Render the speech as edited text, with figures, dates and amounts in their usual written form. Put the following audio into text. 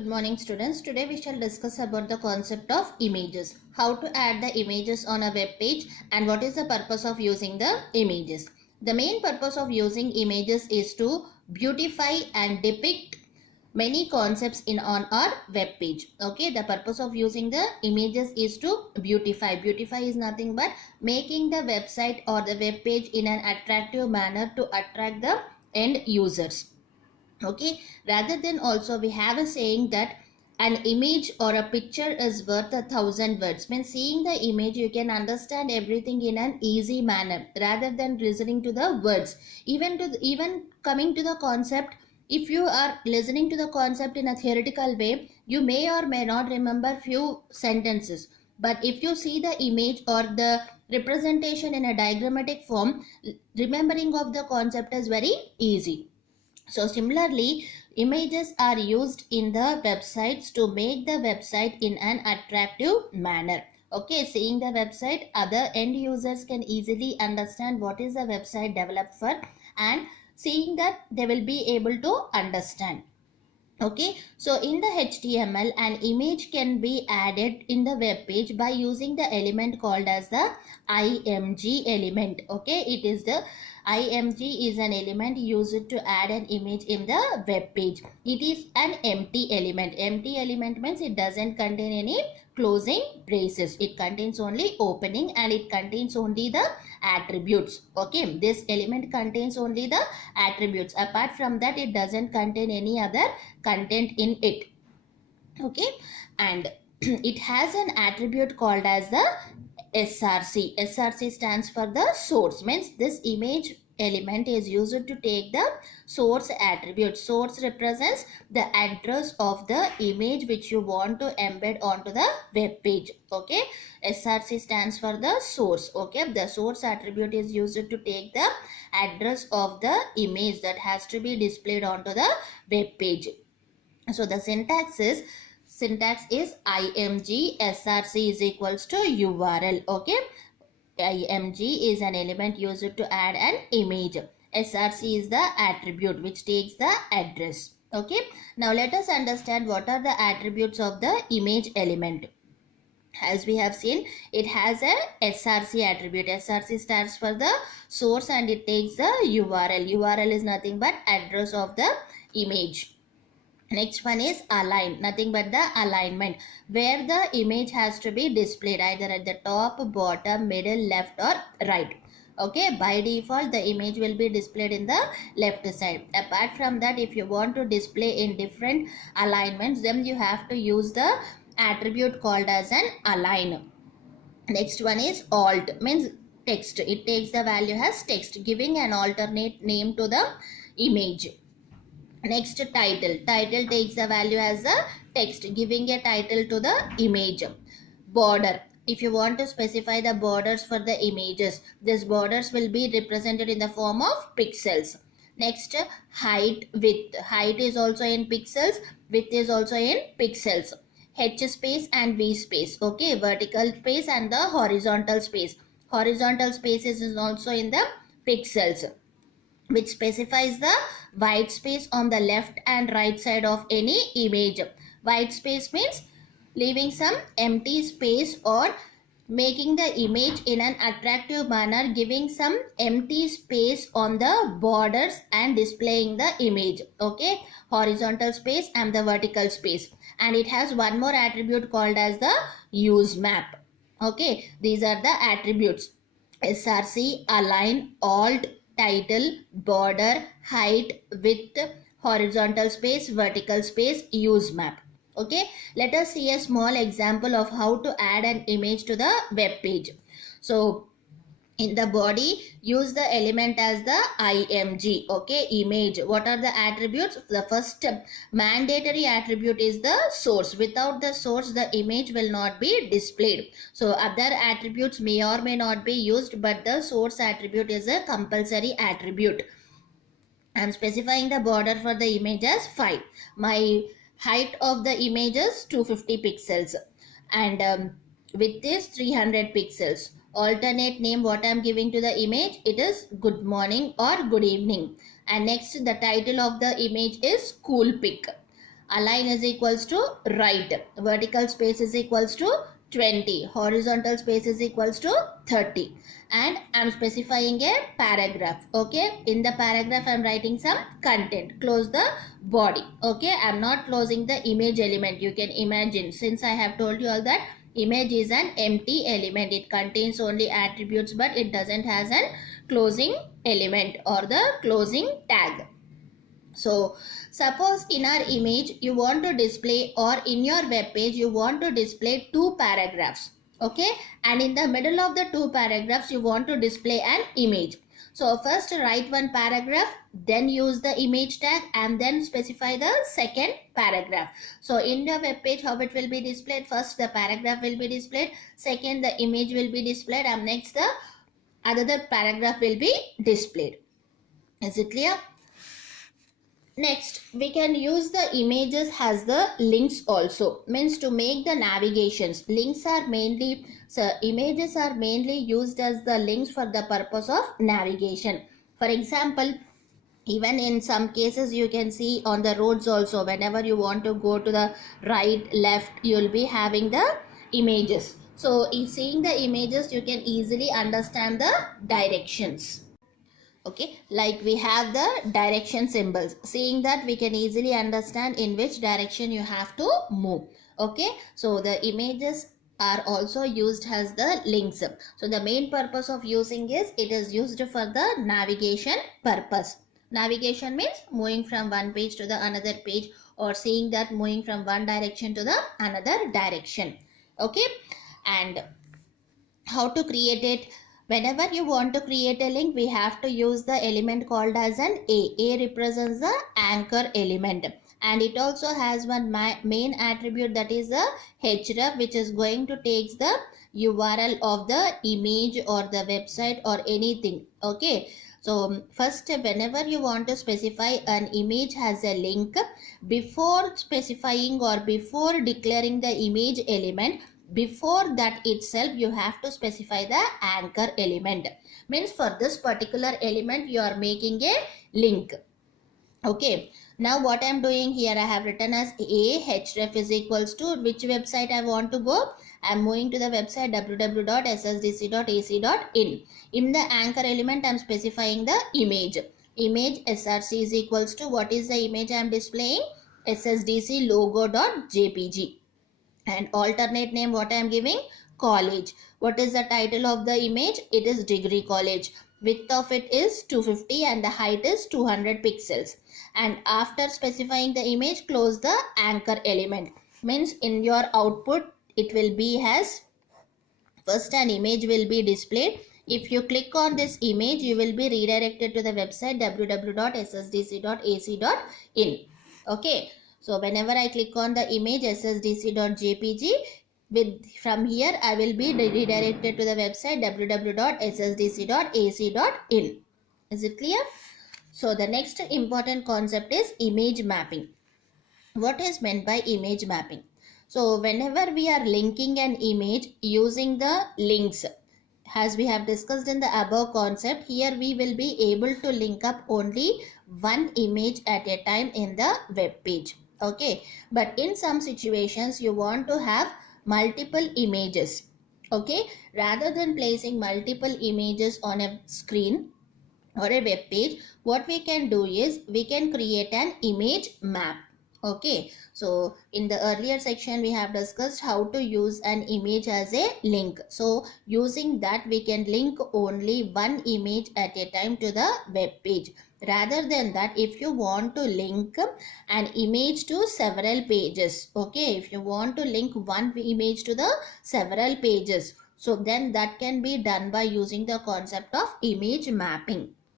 Good morning students. Today we shall discuss about the concept of images. How to add the images on a web page and what is the purpose of using the images. The main purpose of using images is to beautify and depict many concepts on our web page. Okay, the purpose of using the images is to beautify. Beautify is nothing but making the website or the web page in an attractive manner to attract the end users. Okay, rather than also we have a saying that an image or a picture is worth 1,000 words. When seeing the image you can understand everything in an easy manner rather than listening to the words. Even coming to the concept, if you are listening to the concept in a theoretical way, you may or may not remember few sentences, but if you see the image or the representation in a diagrammatic form, remembering of the concept is very easy. So similarly, images are used in the websites to make the website in an attractive manner. Okay, seeing the website, other end users can easily understand what is the website developed for, and seeing that they will be able to understand. Okay, so in the HTML, an image can be added in the web page by using the element called as the img element. Okay, it is the img is an element used to add an image in the web page. It is an empty element. Empty element means it doesn't contain any closing braces. It contains only opening and it contains only the attributes. Okay, this element contains only the attributes. Apart from that, it doesn't contain any other content in it. Okay, and it has an attribute called as the src. Src stands for the source, means this image element is used to take the source attribute. Source represents the address of the image which you want to embed onto the web page. Okay, src stands for the source. Okay, the source attribute is used to take the address of the image that has to be displayed onto the web page. So the syntax is img src is equals to url. Okay, img is an element used to add an image. Src is the attribute which takes the address. Okay, now let us understand what are the attributes of the image element. As we have seen, it has a src attribute. Src stands for the source and it takes the url. Url is nothing but address of the image. Next one is align, nothing but the alignment, where the image has to be displayed either at the top, bottom, middle, left or right. Okay, by default the image will be displayed in the left side. Apart from that, if you want to display in different alignments, then you have to use the attribute called as an align. Next one is alt, means text. It takes the value as text, giving an alternate name to the image. Next, title. Title takes the value as a text, giving a title to the image. Border. If you want to specify the borders for the images, these borders will be represented in the form of pixels. Next, height, width. Height is also in pixels, width is also in pixels. H space and V space. Okay, vertical space and the horizontal space. Horizontal spaces is also in the pixels, which specifies the white space on the left and right side of any image. White space means leaving some empty space or making the image in an attractive manner, giving some empty space on the borders and displaying the image. Okay, horizontal space and the vertical space. And it has one more attribute called as the use map. Okay, these are the attributes: src, align, alt, title, border, height, width, horizontal space, vertical space, use map. Okay, let us see a small example of how to add an image to the web page. So in the body, use the element as the img. Okay, image. What are the attributes? The first mandatory attribute is the source. Without the source, the image will not be displayed. So other attributes may or may not be used, but the source attribute is a compulsory attribute. I am specifying the border for the image as 5. My height of the image is 250 pixels and width is 300 pixels. Alternate name what I am giving to the image, it is good morning or good evening. And next, the title of the image is cool pic. Align is equals to right. Vertical space is equals to 20. Horizontal space is equals to 30. And I'm specifying a paragraph. Okay. In the paragraph, I'm writing some content. Close the body. Okay. I'm not closing the image element. You can imagine, since I have told you all that image is an empty element. It contains only attributes, but it doesn't has an closing element or the closing tag. So suppose in our image you want to display, or in your web page you want to display two paragraphs. Okay, and in the middle of the two paragraphs you want to display an image. So first write one paragraph, then use the image tag, and then specify the second paragraph. So in the web page, how it will be displayed? First the paragraph will be displayed, second the image will be displayed, and next the other paragraph will be displayed. Is it clear? Next, we can use the images as the links also. Means to make the navigations. Links are mainly, images are mainly used as the links for the purpose of navigation. For example, even in some cases you can see on the roads also, whenever you want to go to the right, left, you will be having the images. So in seeing the images, you can easily understand the directions. Okay, like we have the direction symbols. Seeing that, we can easily understand in which direction you have to move. Okay, so the images are also used as the links. So the main purpose of using is, it is used for the navigation purpose. Navigation means moving from one page to the another page, or seeing that moving from one direction to the another direction. Okay, and how to create it? Whenever you want to create a link, we have to use the element called as an A. A represents the anchor element, and it also has one main attribute, that is the href, which is going to take the URL of the image or the website or anything. Okay, so first, whenever you want to specify an image as a link, before specifying or before declaring the image element, before that itself you have to specify the anchor element. Means for this particular element you are making a link. Okay, now what I am doing here, I have written as a href is equals to which website I want to go. I am moving to the website www.ssdc.ac.in. In the anchor element, I am specifying the image. Image src is equals to, what is the image I am displaying? ssdc logo.jpg. And alternate name, what I am giving? College. What is the title of the image? It is degree college. Width of it is 250 and the height is 200 pixels. And after specifying the image, close the anchor element. Means in your output, it will be as, first an image will be displayed. If you click on this image, you will be redirected to the website www.ssdc.ac.in. Okay, so whenever I click on the image ssdc.jpg, from here I will be redirected to the website www.ssdc.ac.in. Is it clear? So the next important concept is image mapping. What is meant by image mapping? So whenever we are linking an image using the links, as we have discussed in the above concept, here we will be able to link up only one image at a time in the web page. Okay, but in some situations you want to have multiple images. Okay, rather than placing multiple images on a screen or a web page, what we can do is we can create an image map. Okay, so in the earlier section we have discussed how to use an image as a link. So using that, we can link only one image at a time to the web page. Rather than that, if you want to link an image to several pages, okay, if you want to link one image to the several pages, so then that can be done by using the concept of image mapping.